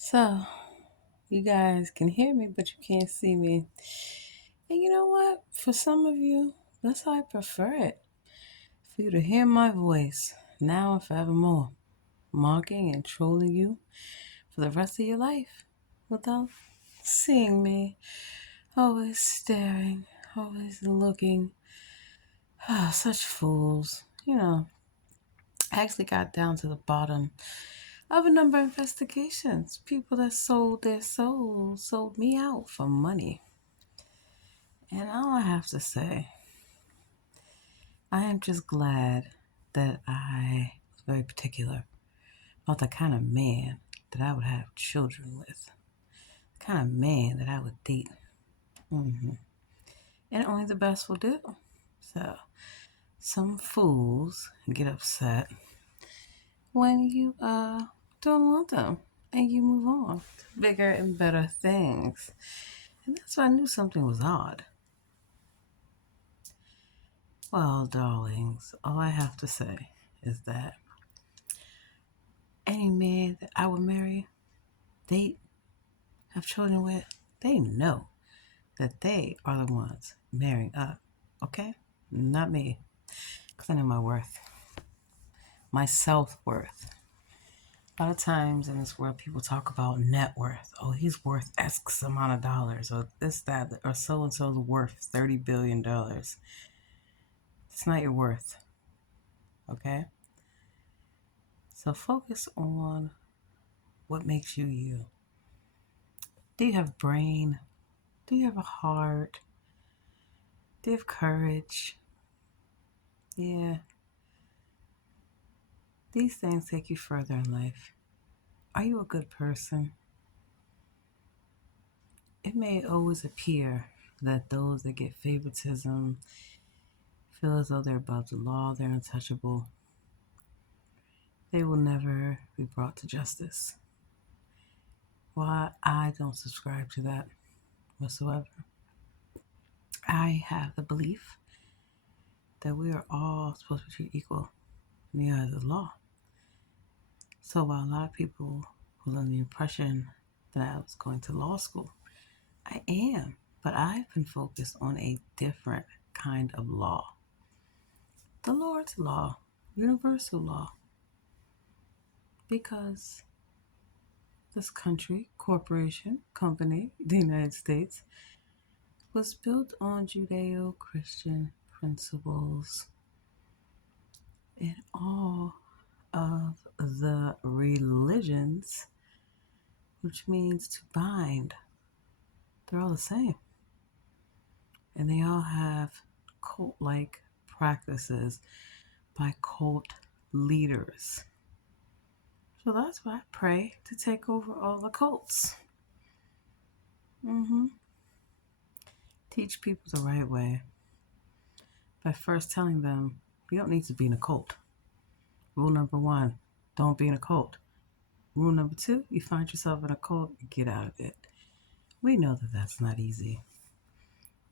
So, you guys can hear me, but you can't see me. And you know what? For some of you, that's how I prefer it. For you to hear my voice now and forevermore, mocking and trolling you for the rest of your life without seeing me, always staring, always looking. Ah, such fools. I actually got down to the bottom of a number of investigations. People that sold their souls, sold me out for money. And all I have to say, I am just glad that I was very particular about the kind of man that I would have children with, the kind of man that I would date. hmm And only the best will do. So, some fools get upset when you don't want them and you move on to bigger and better things. And that's why I knew something was odd. Well, darlings, all I have to say is that any man that I would marry, date, have children with, they know that they are the ones marrying up. Okay? Not me. Because I know my worth, my self worth. A lot of times in this world, people talk about net worth. Oh, he's worth X amount of dollars, or this, that, or so and so's worth $30 billion. It's not your worth. Okay? So focus on what makes you you. Do you have a brain? Do you have a heart? Do you have courage? Yeah. These things take you further in life. Are you a good person? It may always appear that those that get favoritism feel as though they're above the law, they're untouchable. They will never be brought to justice. Why I don't subscribe to that whatsoever. I have the belief that we are all supposed to be treated equal in the eyes of the law. So while a lot of people were under the impression that I was going to law school, I am, but I've been focused on a different kind of law. The Lord's law, universal law. Because this country, corporation, company, the United States, was built on Judeo Christian principles in all of the religions, which means to bind. They're all the same. And they all have cult like practices by cult leaders. So that's why I pray to take over all the cults. Teach people the right way by first telling them you don't need to be in a cult. Rule number 1, don't be in a cult. Rule number 2, you find yourself in a cult, get out of it. We know that that's not easy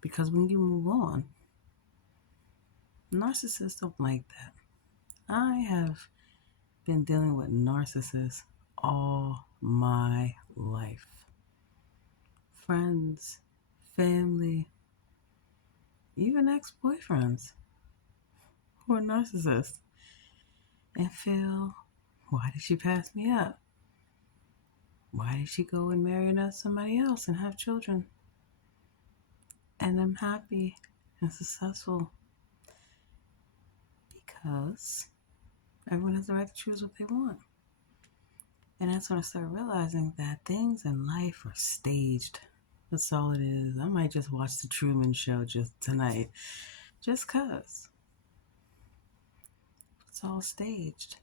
because when you move on, narcissists don't like that. I have been dealing with narcissists all my life. Friends, family, even ex-boyfriends who are narcissists and feel, why did she pass me up? Why did she go and marry somebody else and have children? And I'm happy and successful because everyone has the right to choose what they want. And that's when I started realizing that things in life are staged. That's all it is. I might just watch the Truman Show just tonight, just 'cause. It's all staged.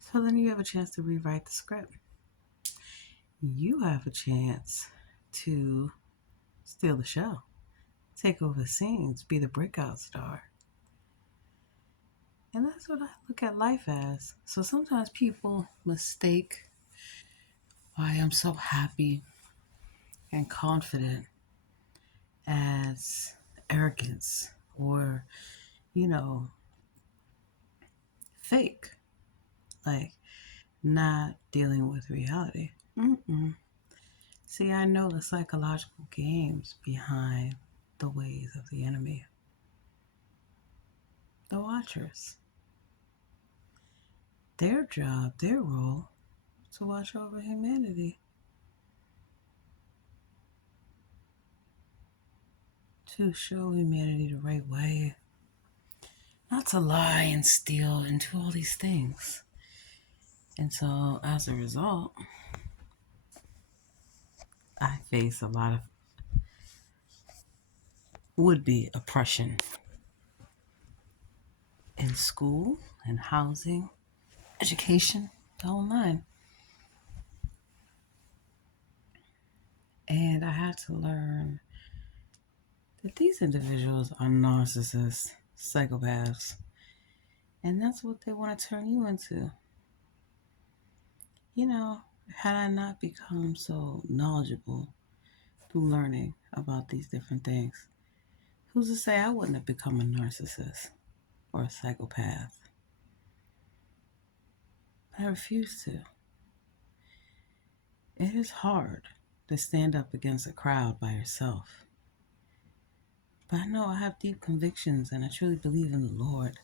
So then you have a chance to rewrite the script. You have a chance to steal the show, take over the scenes, be the breakout star. And that's what I look at life as. So sometimes people mistake why I'm so happy and confident as arrogance or, you know, fake. Like, not dealing with reality. Mm-mm. See, I know the psychological games behind the ways of the enemy. The Watchers. Their job, their role, to watch over humanity. To show humanity the right way. Not to lie and steal and do all these things. And so, as a result, I face a lot of would-be oppression in school and housing, education, the whole nine. And I had to learn that these individuals are narcissists, psychopaths, and that's what they want to turn you into. You know, had I not become so knowledgeable through learning about these different things, who's to say I wouldn't have become a narcissist or a psychopath? But I refuse to. It is hard to stand up against a crowd by yourself. But I know I have deep convictions and I truly believe in the Lord.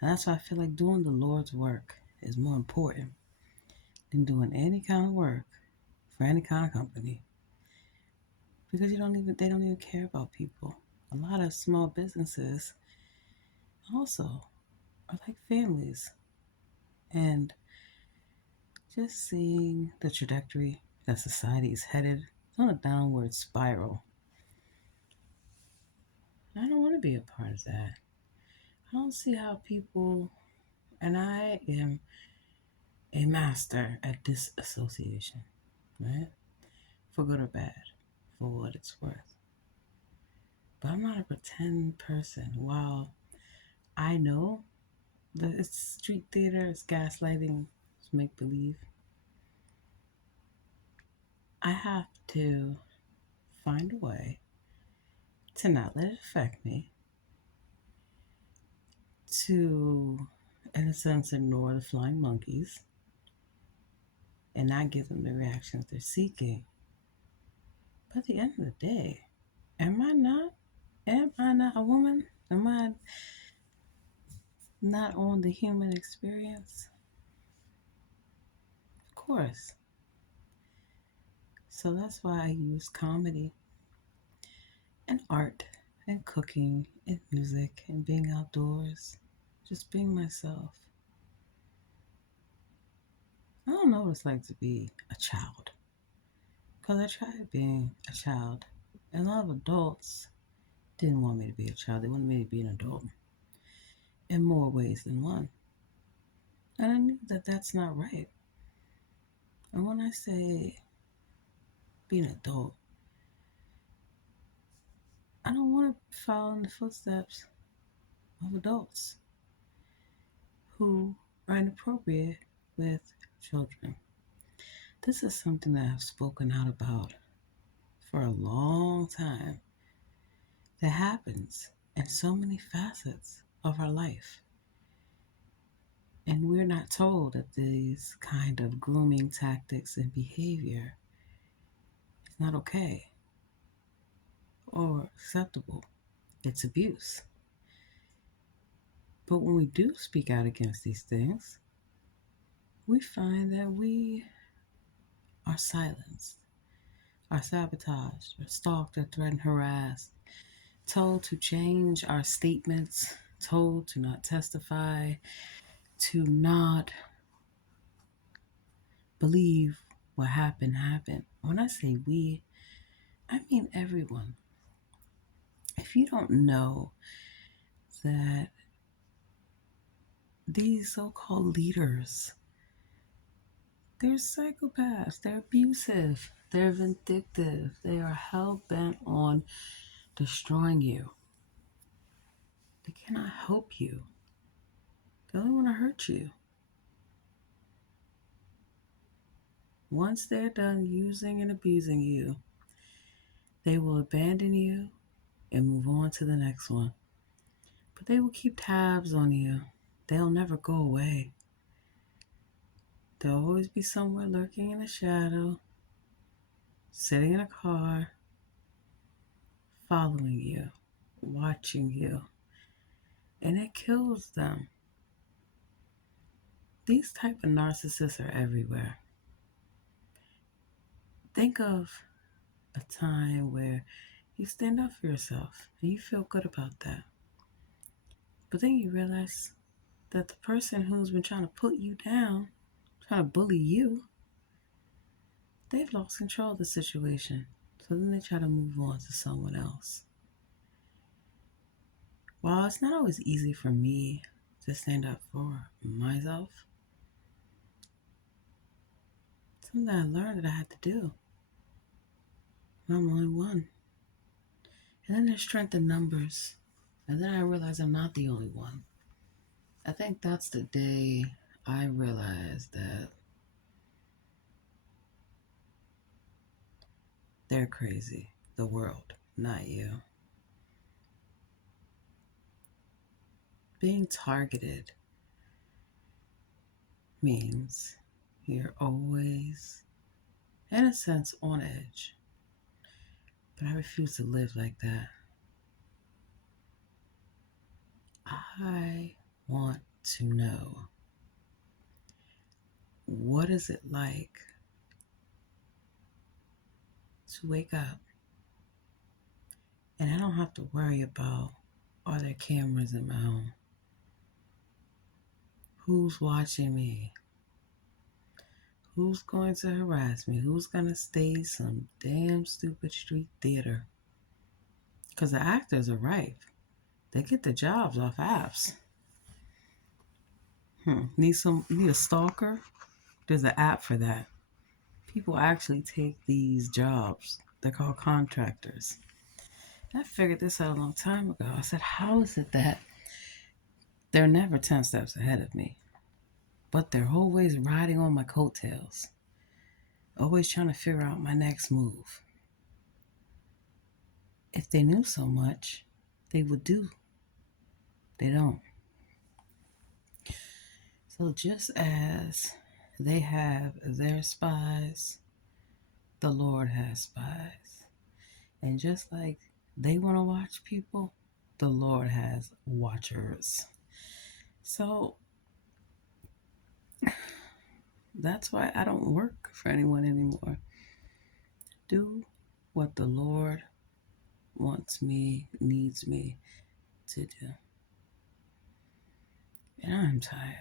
And that's why I feel like doing the Lord's work is more important than doing any kind of work for any kind of company. Because they don't even care about people. A lot of small businesses also are like families. And just seeing the trajectory that society is headed on a downward spiral. I don't want to be a part of that. I don't see how people, and I am a master at disassociation, right? For good or bad, for what it's worth. But I'm not a pretend person. While I know that it's street theater, it's gaslighting, it's make believe, I have to find a way to not let it affect me, to, in a sense, ignore the flying monkeys and not give them the reactions they're seeking. But at the end of the day, am I not? Am I not a woman? Am I not on the human experience? Of course. So that's why I use comedy and art and cooking and music and being outdoors, just being myself. I don't know what it's like to be a child because I tried being a child, and a lot of adults didn't want me to be a child. They wanted me to be an adult in more ways than one. And I knew that that's not right. And when I say be an adult, I don't want to follow in the footsteps of adults who are inappropriate with children. This is something that I've spoken out about for a long time that happens in so many facets of our life. And we're not told that these kind of grooming tactics and behavior is not okay or acceptable. It's abuse. But when we do speak out against these things, we find that we are silenced, are sabotaged, or stalked, or threatened, harassed, told to change our statements, told to not testify, to not believe what happened. When I say we, I mean everyone. If you don't know that these so-called leaders, they're psychopaths, they're abusive, they're vindictive, they are hell-bent on destroying you. They cannot help you. They only want to hurt you. Once they're done using and abusing you, they will abandon you and move on to the next one. But they will keep tabs on you. They'll never go away. There'll always be somewhere lurking in the shadow, sitting in a car, following you, watching you, and it kills them. These type of narcissists are everywhere. Think of a time where you stand up for yourself and you feel good about that. But then you realize that the person who's been trying to put you down, trying to bully you, they've lost control of the situation. So then they try to move on to someone else. While it's not always easy for me to stand up for myself, something I learned that I had to do. I'm only one. And then there's strength in numbers. And then I realized I'm not the only one. I think that's the day I realized that they're crazy. The world, not you. Being targeted means you're always, in a sense, on edge. But I refuse to live like that. I want to know, what is it like to wake up and I don't have to worry about, are there cameras in my home? Who's watching me? Who's going to harass me? Who's going to stage some damn stupid street theater? Because the actors are right. They get the jobs off apps. Need a stalker? There's an app for that. People actually take these jobs. They're called contractors. I figured this out a long time ago. I said, how is it that they're never 10 steps ahead of me, but they're always riding on my coattails, always trying to figure out my next move? If they knew so much, they would do. They don't. So just as they have their spies, the Lord has spies. And just like they want to watch people, the Lord has watchers. So that's why I don't work for anyone anymore. Do what the Lord wants me, needs me to do. And I'm tired.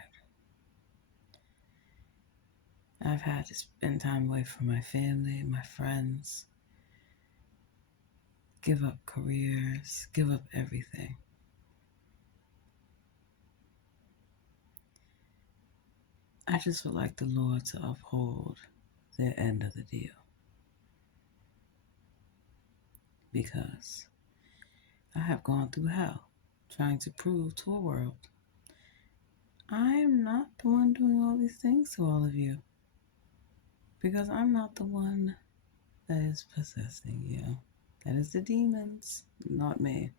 I've had to spend time away from my family, my friends, give up careers, give up everything. I just would like the Lord to uphold their end of the deal. Because I have gone through hell trying to prove to a world I am not the one doing all these things to all of you. Because I'm not the one that is possessing you. That is the demons, not me.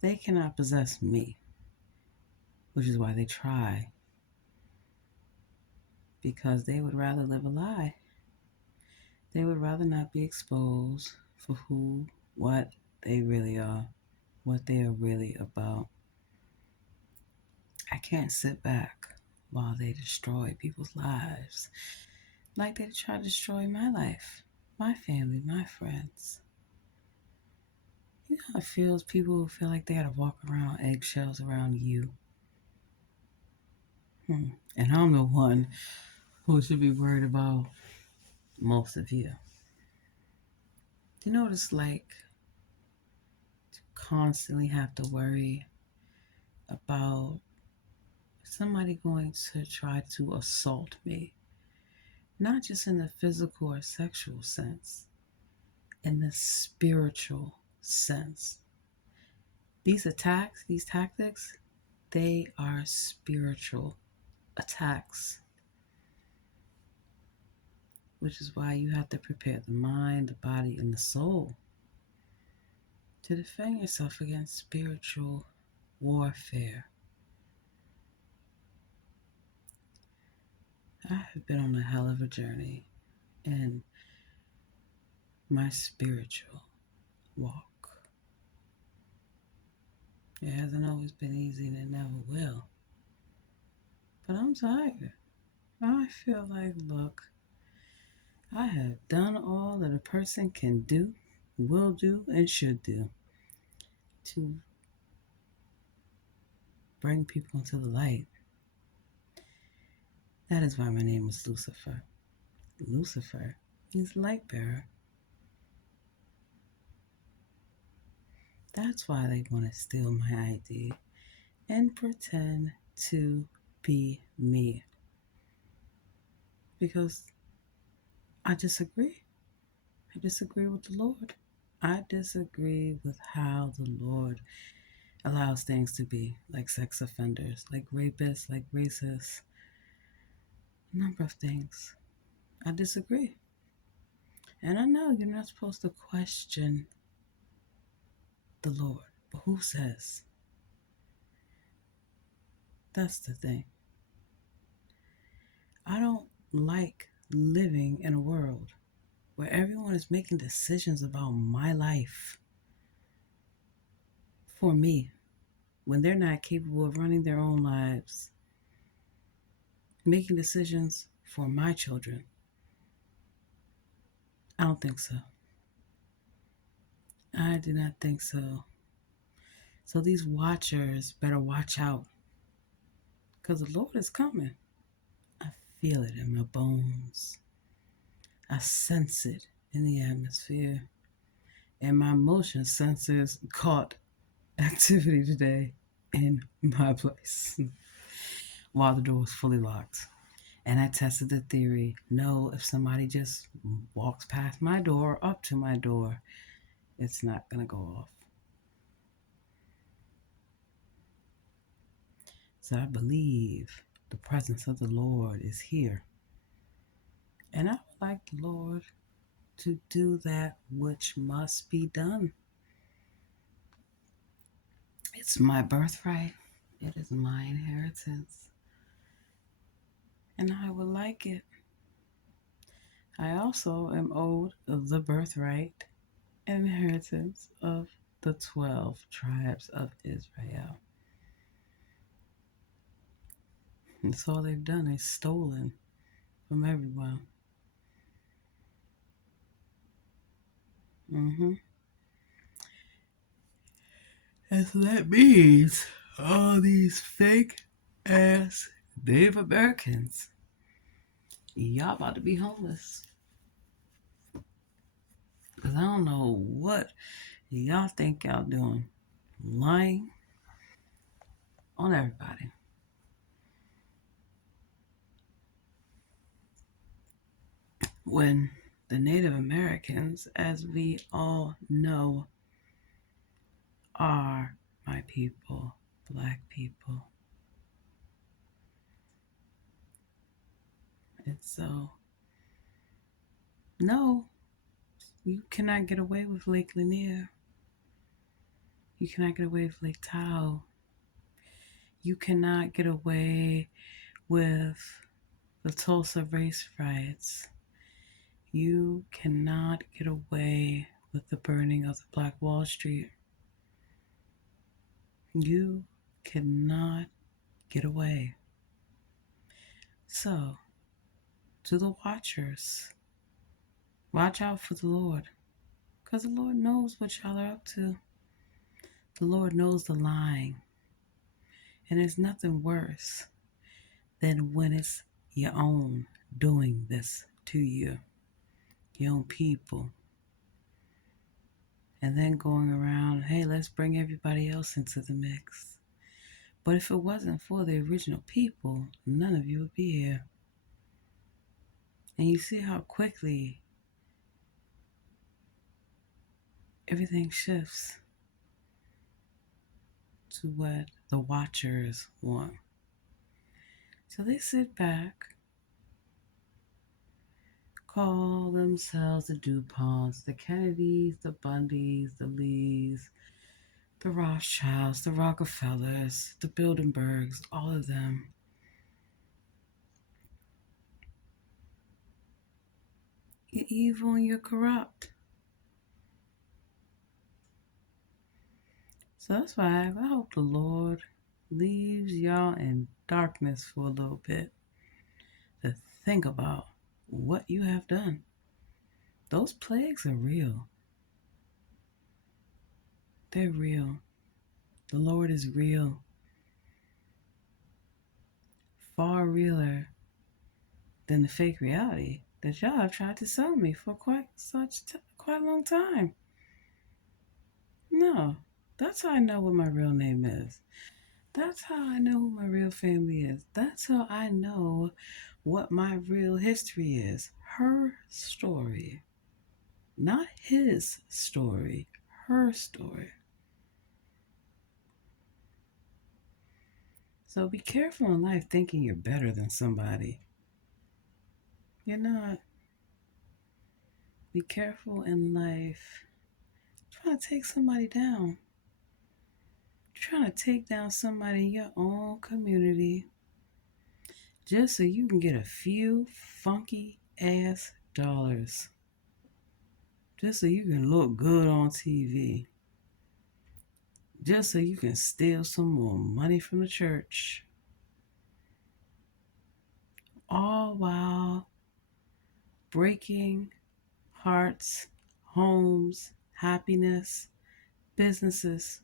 They cannot possess me, which is why they try. Because they would rather live a lie. They would rather not be exposed for who, what they really are, what they are really about. I can't sit back while they destroy people's lives like they try to destroy my life, my family, my friends. You know how it feels? People feel like they gotta walk around eggshells around you. And I'm the one who should be worried about most of you. Do you know what it's like to constantly have to worry about somebody going to try to assault me? Not just in the physical or sexual sense, in the spiritual sense. These attacks, these tactics, they are spiritual attacks. Which is why you have to prepare the mind, the body, and the soul to defend yourself against spiritual warfare. I have been on a hell of a journey in my spiritual walk. It hasn't always been easy and it never will. But I'm tired. I feel like, look, I have done all that a person can do, will do, and should do to bring people into the light. That is why my name is Lucifer. Lucifer means light bearer. That's why they want to steal my ID and pretend to be me. Because I disagree. I disagree with the Lord. I disagree with how the Lord allows things to be, like sex offenders, like rapists, like racists, a number of things. I disagree. And I know you're not supposed to question the Lord, but who says? That's the thing. I don't like living in a world where everyone is making decisions about my life for me when they're not capable of running their own lives, making decisions for my children. I don't think so. I do not think so. So these watchers better watch out because the Lord is coming. I feel it in my bones. I sense it in the atmosphere. And my motion sensors caught activity today in my place while the door was fully locked. And I tested the theory. No, if somebody just walks past my door, up to my door, it's not going to go off. So I believe the presence of the Lord is here. And I would like the Lord to do that which must be done. It's my birthright. It is my inheritance. And I would like it. I also am owed the birthright and inheritance of the 12 tribes of Israel. And so all they've done is stolen from everyone. And so that means all these fake ass Native Americans, y'all about to be homeless. Because I don't know what y'all think y'all doing. Lying on everybody. When the Native Americans, as we all know, are my people, Black people. And so, no, you cannot get away with Lake Lanier. You cannot get away with Lake Tahoe. You cannot get away with the Tulsa race riots. You cannot get away with the burning of the Black Wall Street. You cannot get away. So, to the watchers, watch out for the Lord, because the Lord knows what y'all are up to. The Lord knows the lying. And there's nothing worse than when it's your own doing this to you, your own people. And then going around, hey, let's bring everybody else into the mix. But if it wasn't for the original people, none of you would be here. And you see how quickly everything shifts to what the watchers want. So they sit back, call themselves the DuPonts, the Kennedys, the Bundys, the Lees, the Rothschilds, the Rockefellers, the Bilderbergs, all of them. evil and you're corrupt. So that's why I hope the Lord leaves y'all in darkness for a little bit to think about what you have done. Those plagues are real. They're real. The Lord is real. Far realer than the fake reality that y'all have tried to sell me for quite a long time. No, that's how I know what my real name is. That's how I know who my real family is. That's how I know what my real history is. Her story. Not his story. Her story. So be careful in life thinking you're better than somebody. You're not. Be careful in life trying to take somebody down. You're trying to take down somebody in your own community just so you can get a few funky ass dollars. Just so you can look good on TV. Just so you can steal some more money from the church. All while breaking hearts, homes, happiness, businesses,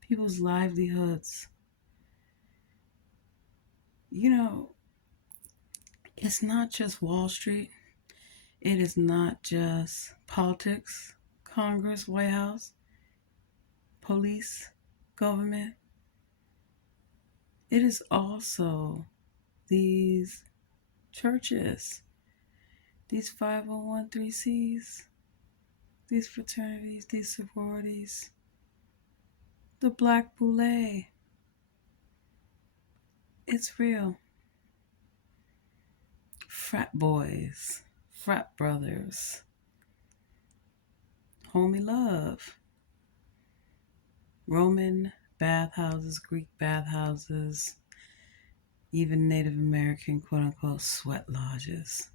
people's livelihoods. You know, it's not just Wall Street. It is not just politics, Congress, White House, police, government. It is also these churches, these 501(c)(3)s, these fraternities, these sororities, the Black Boule. It's real. Frat boys, frat brothers, homie love, Roman bathhouses, Greek bathhouses, even Native American quote-unquote sweat lodges.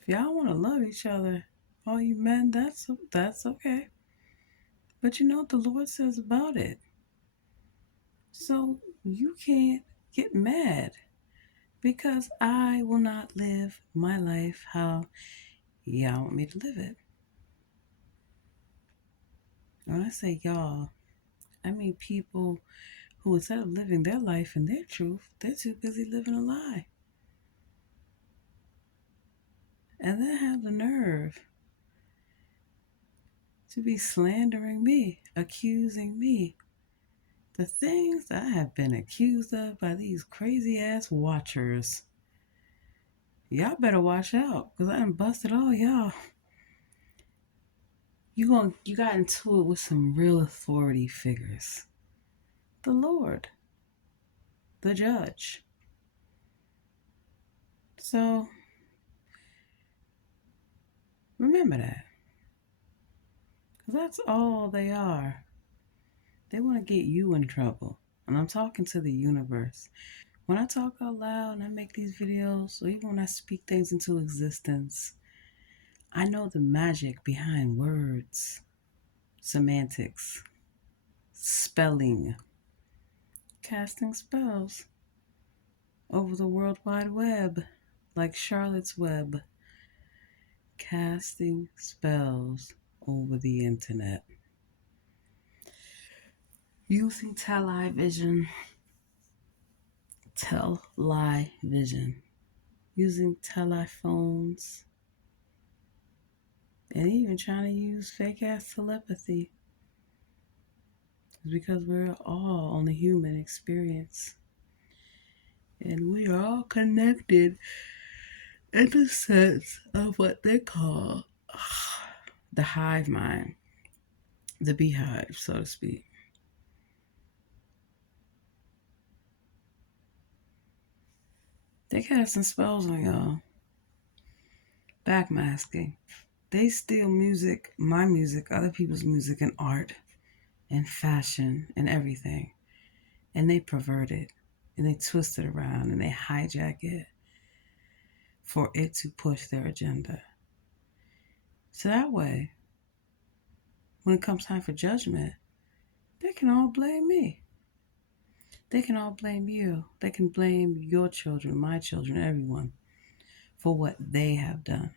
If y'all want to love each other, all you men, that's okay. But you know what the Lord says about it. So you can't get mad because I will not live my life how y'all want me to live it. When I say y'all, I mean people who instead of living their life and their truth, they're too busy living a lie. And then have the nerve to be slandering me, accusing me. The things that I have been accused of by these crazy ass watchers. Y'all better watch out, because I done busted all y'all. You got into it with some real authority figures. The Lord. The judge. So, remember that. Because that's all they are. They want to get you in trouble. And I'm talking to the universe. When I talk out loud and I make these videos, or even when I speak things into existence, I know the magic behind words, semantics, spelling, casting spells over the World Wide Web, like Charlotte's Web, casting spells over the internet. Using television, using telephones, and even trying to use fake ass telepathy. It's because we're all on the human experience. And we are all connected in the sense of what they call the hive mind, the beehive, so to speak. They casting spells on y'all. Backmasking. They steal music, my music, other people's music and art and fashion and everything. And they pervert it. And they twist it around and they hijack it for it to push their agenda. So that way, when it comes time for judgment, they can all blame me. They can all blame you. They can blame your children, my children, everyone for what they have done.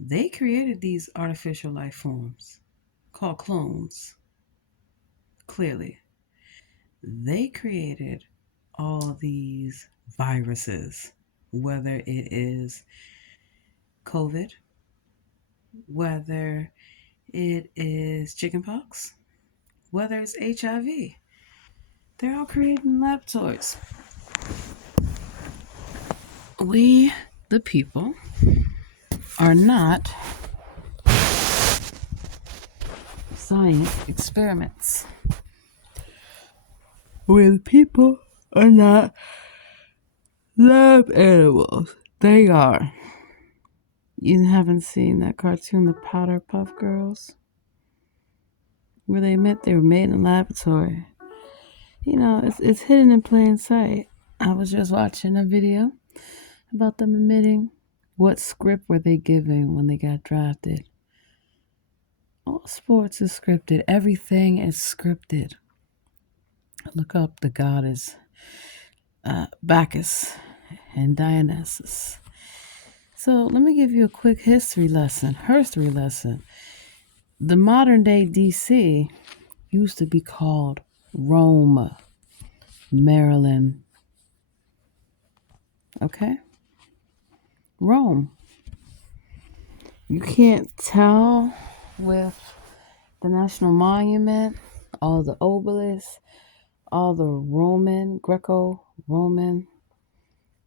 They created these artificial life forms called clones, clearly. They created all these viruses, whether it is COVID, whether it is chickenpox, whether it's HIV. They're all created in laboratories. We, the people, are not science experiments. We, the people, are not lab animals. They are. You haven't seen that cartoon, The Powderpuff Girls? Where they admit they were made in a laboratory. It's hidden in plain sight. I was just watching a video about them admitting what script were they given when they got drafted. All sports is scripted. Everything is scripted. Look up the goddess Bacchus and Dionysus. So let me give you a quick history lesson. The modern day DC used to be called Rome, Maryland. Okay? Rome. You can't tell with the National Monument, all the obelisks, all the Greco-Roman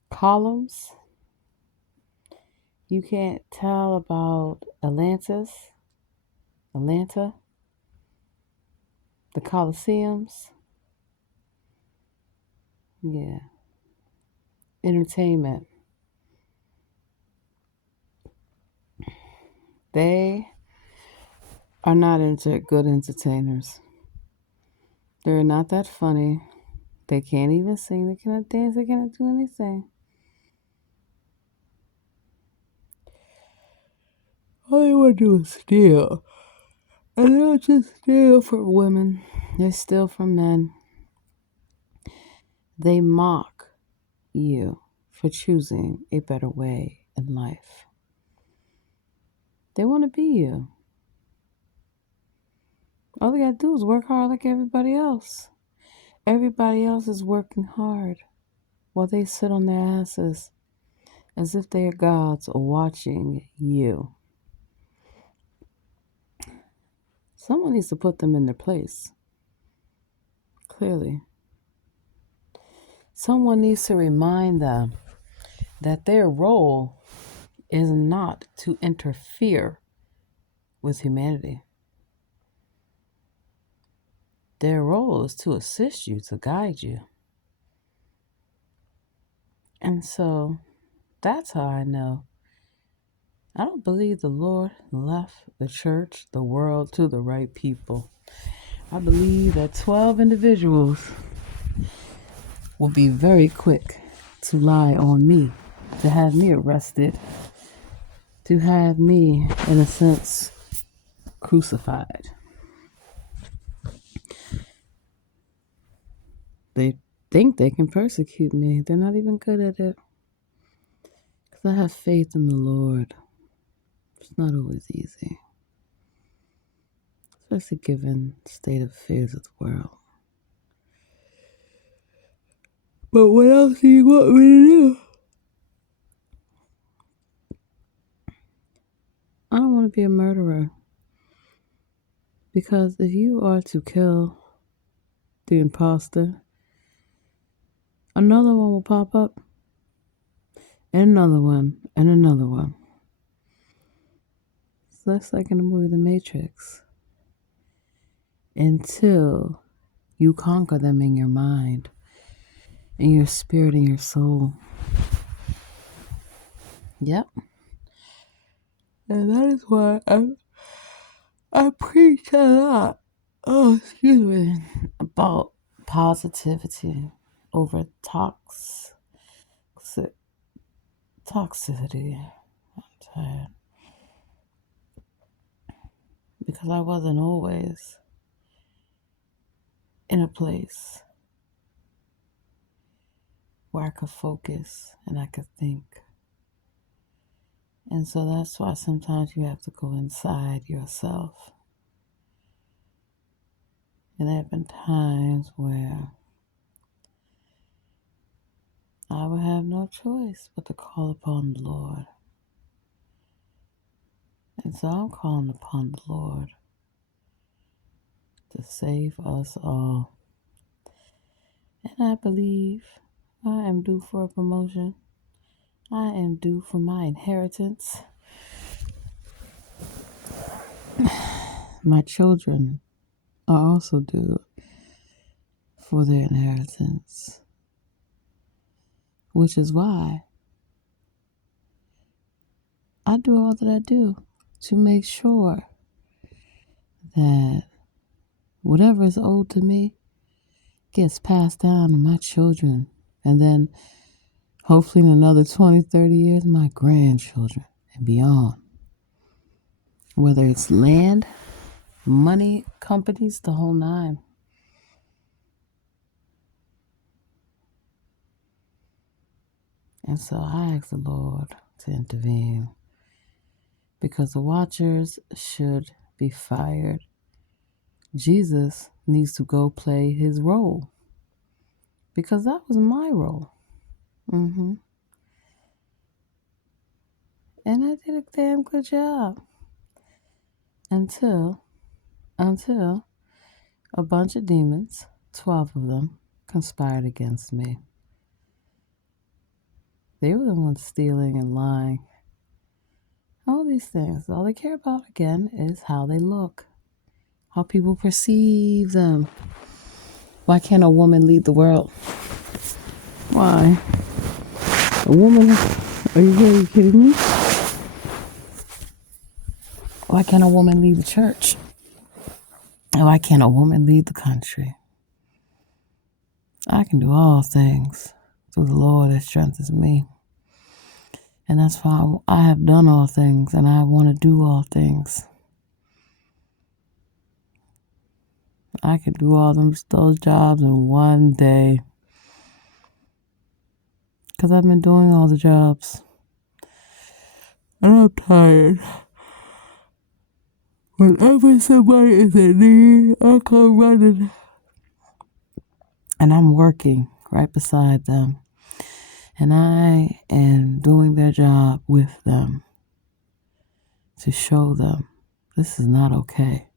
columns. You can't tell about Atlanta, the Colosseums. Yeah. Entertainment. They are not good entertainers. They're not that funny. They can't even sing. They cannot dance. They cannot do anything. All they want to do is steal. And they don't just steal from women. They steal from men. They mock you for choosing a better way in life. They want to be you. All they got to do is work hard like everybody else. Everybody else is working hard while they sit on their asses as if they are gods watching you. Someone needs to put them in their place. Clearly. Someone needs to remind them that their role is not to interfere with humanity. Their role is to assist you, to guide you. And so that's how I know. I don't believe the Lord left the church, the world, to the right people. I believe that 12 individuals will be very quick to lie on me, to have me arrested, to have me, in a sense, crucified. They think they can persecute me. They're not even good at it. Because I have faith in the Lord. It's not always easy. Especially given the state of affairs of the world. But what else do you want me to do? I don't want to be a murderer. Because if you are to kill the imposter, another one will pop up. And another one. And another one. So that's like in the movie The Matrix. Until you conquer them in your mind, in your spirit, and your soul. Yep. And that is why I preach a lot. About positivity over toxicity. I'm tired. Because I wasn't always in a place where I could focus and I could think. And so that's why sometimes you have to go inside yourself. And there have been times where I would have no choice but to call upon the Lord. And so I'm calling upon the Lord to save us all. And I believe I am due for a promotion. I am due for my inheritance. My children are also due for their inheritance, which is why I do all that I do to make sure that whatever is owed to me gets passed down to my children, and then hopefully in another 20, 30 years, my grandchildren and beyond. Whether it's land, money, companies, the whole nine. And so I ask the Lord to intervene, because the watchers should be fired. Jesus needs to go play his role, because that was my role. And I did a damn good job until a bunch of demons, 12 of them, conspired against me. They were the ones stealing and lying. All these things. All they care about, again, is how they look, how people perceive them. Why can't a woman lead the world? Why? A woman? Are you really kidding me? Why can't a woman lead the church? And why can't a woman lead the country? I can do all things through the Lord that strengthens me. And that's why I have done all things, and I want to do all things. I could do all those jobs in one day, because I've been doing all the jobs. And I'm tired. Whenever somebody is in need, I come running. And I'm working right beside them. And I am doing their job with them to show them this is not okay.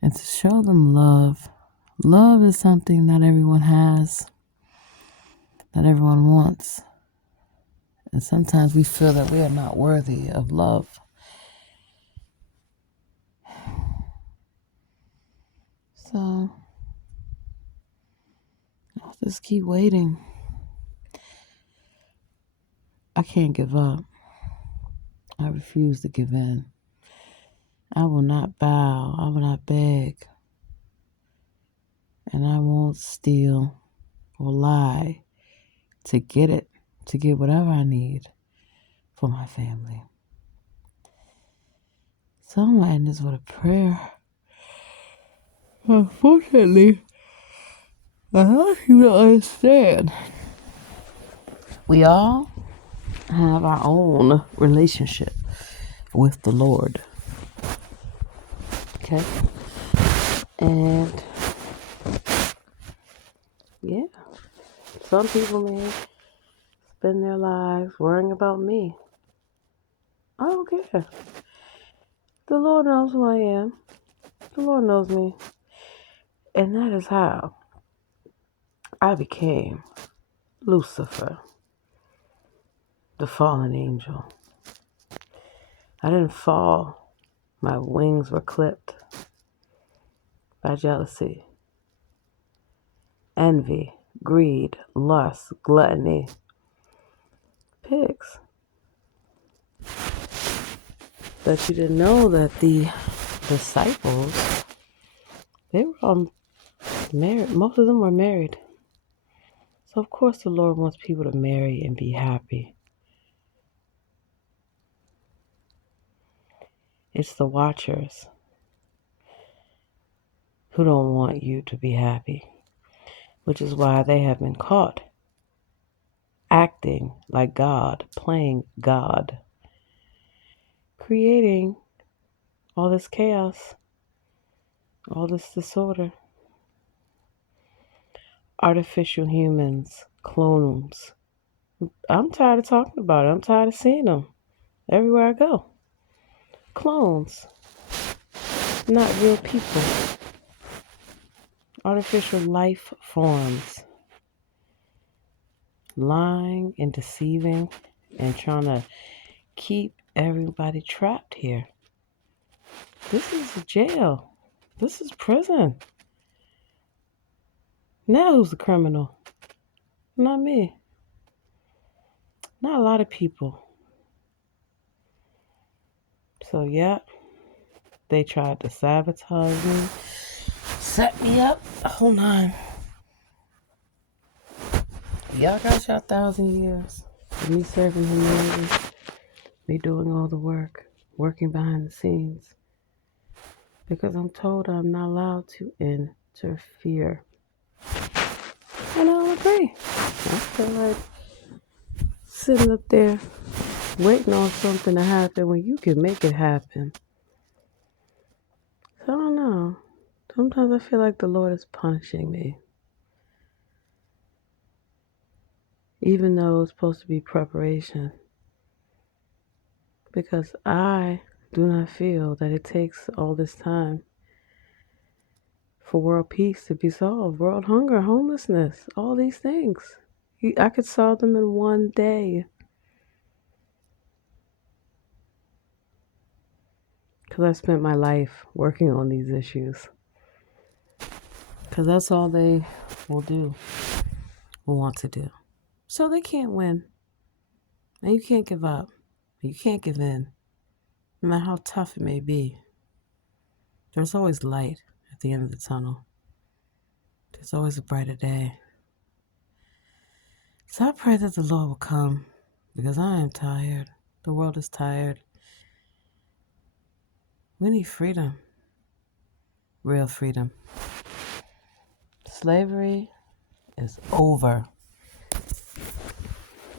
And to show them love. Love is something that everyone has, that everyone wants. And sometimes we feel that we are not worthy of love. So I'll just keep waiting. I can't give up. I refuse to give in. I will not bow. I will not beg. And I won't steal or lie to get it, to get whatever I need for my family. So I'm going to end this with a prayer. Unfortunately, I want you to understand. We all have our own relationship with the Lord. Okay? And yeah, some people may spend their lives worrying about me. I don't care. The Lord knows who I am. The Lord knows me. And that is how I became Lucifer, the fallen angel. I didn't fall. My wings were clipped by jealousy, envy, greed, lust, gluttony, pigs. But you didn't know that the disciples, they were all married. Most of them were married. So of course the Lord wants people to marry and be happy. It's the watchers who don't want you to be happy, which is why they have been caught acting like God, playing God, creating all this chaos, all this disorder. Artificial humans, clones. I'm tired of talking about it. I'm tired of seeing them everywhere I go. Clones, not real people. Artificial life forms. Lying and deceiving and trying to keep everybody trapped here. This is jail. This is prison. Now who's the criminal? Not me. Not a lot of people. So yeah, they tried to sabotage me, set me up. Hold on. Y'all got y'all 1,000 years. Me serving humanity. Me doing all the work. Working behind the scenes. Because I'm told I'm not allowed to interfere. And I don't agree. I feel like sitting up there waiting on something to happen when you can make it happen. So I don't know. Sometimes I feel like the Lord is punishing me. Even though it's supposed to be preparation. Because I do not feel that it takes all this time for world peace to be solved. World hunger, homelessness, all these things. I could solve them in one day. Because I spent my life working on these issues. Because that's all they will want to do. So they can't win. And you can't give up. You can't give in. No matter how tough it may be. There's always light at the end of the tunnel. There's always a brighter day. So I pray that the Lord will come. Because I am tired. The world is tired. We need freedom. Real freedom. Slavery is over.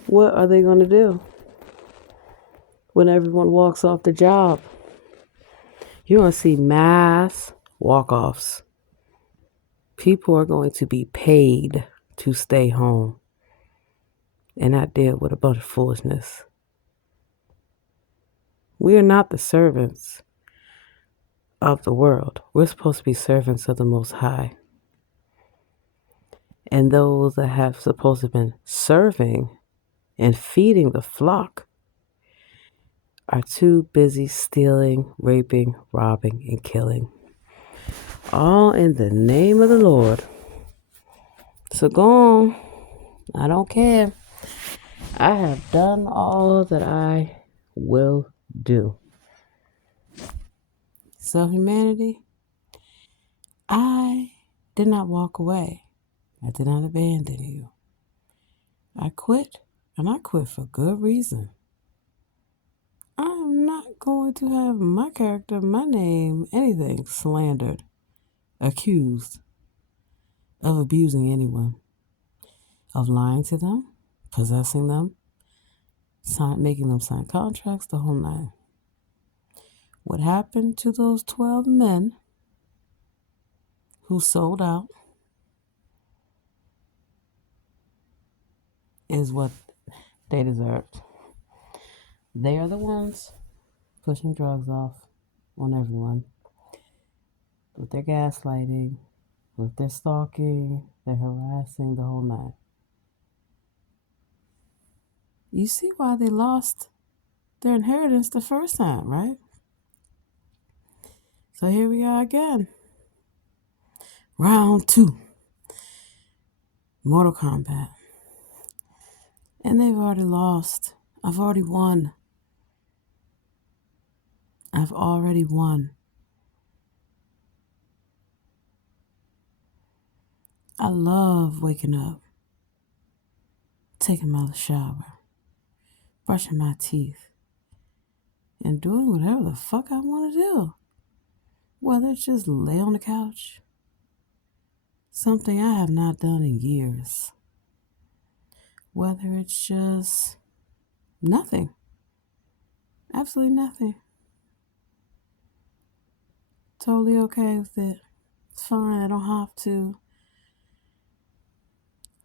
What are they going to do when everyone walks off the job? You're going to see mass walk-offs. People are going to be paid to stay home and not deal with a bunch of foolishness. We are not the servants of the world. We're supposed to be servants of the Most High. And those that have supposed to have been serving and feeding the flock are too busy stealing, raping, robbing, and killing. All in the name of the Lord. So go on. I don't care. I have done all that I will do. So humanity, I did not walk away. I did not abandon you. I quit, and I quit for good reason. I'm not going to have my character, my name, anything slandered, accused of abusing anyone, of lying to them, possessing them, making them sign contracts, the whole nine. What happened to those 12 men who sold out is what they deserved. They are the ones pushing drugs off on everyone with their gaslighting, with their stalking, their harassing, the whole nine. You see why they lost their inheritance the first time, right? So here we are again. Round 2. Mortal Kombat. And they've already lost. I've already won. I've already won. I love waking up, taking my shower, brushing my teeth, and doing whatever the fuck I want to do. Whether it's just lay on the couch, something I have not done in years. Whether it's just nothing, absolutely nothing. Totally okay with it. It's fine. I don't have to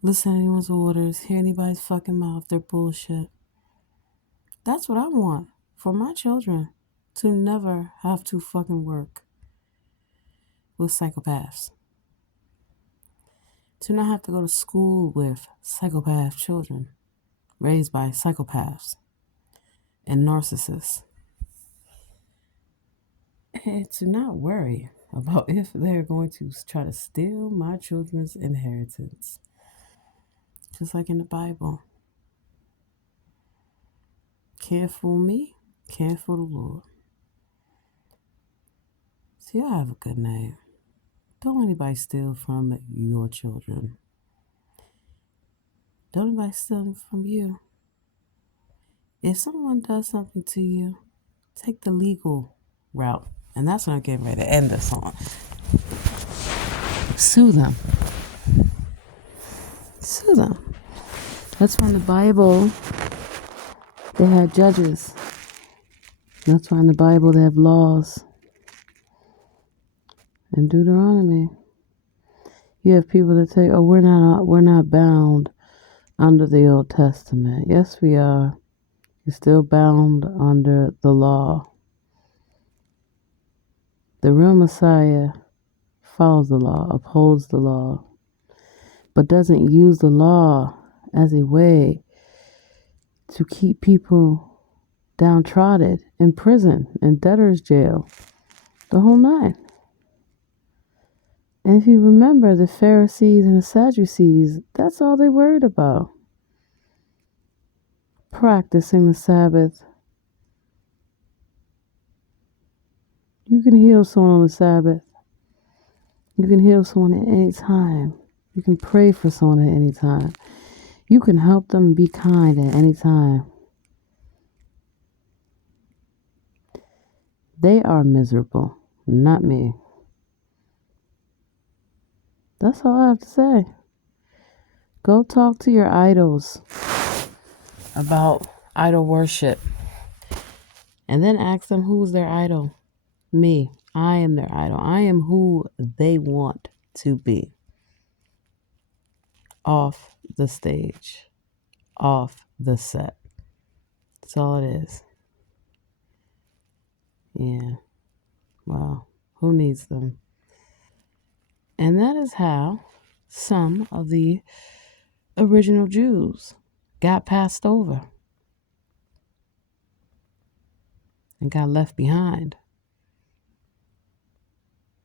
listen to anyone's orders, hear anybody's fucking mouth, their bullshit. That's what I want for my children, to never have to fucking work with psychopaths. To not have to go to school with psychopath children raised by psychopaths and narcissists. And to not worry about if they're going to try to steal my children's inheritance. Just like in the Bible. Can't fool me, can't fool the Lord. See, I have a good name. Don't let anybody steal from your children. Don't anybody steal from you. If someone does something to you, take the legal route. And that's what I'm getting ready to end this on. Sue them. Sue them. That's why in the Bible they had judges. That's why in the Bible they have laws. In Deuteronomy, you have people that say, "Oh, we're not bound under the Old Testament." Yes, we are. You're still bound under the law. The real Messiah follows the law, upholds the law, but doesn't use the law as a way to keep people downtrodden in prison, in debtor's jail, the whole nine. And if you remember, the Pharisees and the Sadducees, that's all they worried about. Practicing the Sabbath. You can heal someone on the Sabbath. You can heal someone at any time. You can pray for someone at any time. You can help them be kind at any time. They are miserable, not me. That's all I have to say. Go talk to your idols about idol worship. And then ask them who's their idol. Me. I am their idol. I am who they want to be. Off the stage. Off the set. That's all it is. Yeah. Well, who needs them? And that is how some of the original Jews got passed over and got left behind.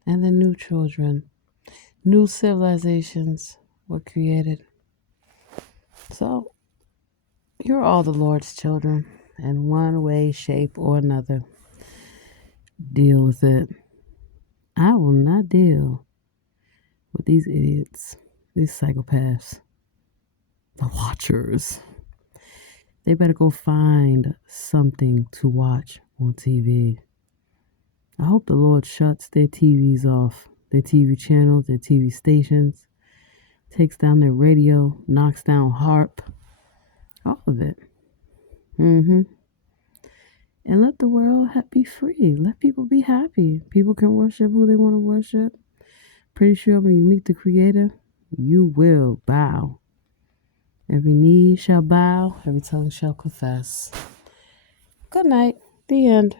And then new children, new civilizations were created. So, you're all the Lord's children in one way, shape, or another. Deal with it. I will not deal with these idiots, these psychopaths, the watchers. They better go find something to watch on TV. I hope the Lord shuts their TVs off, their TV channels, their TV stations, takes down their radio, knocks down harp, all of it. And let the world be free. Let people be happy. People can worship who they want to worship. Pretty sure when you meet the Creator, you will bow. Every knee shall bow, every tongue shall confess. Good night. The end.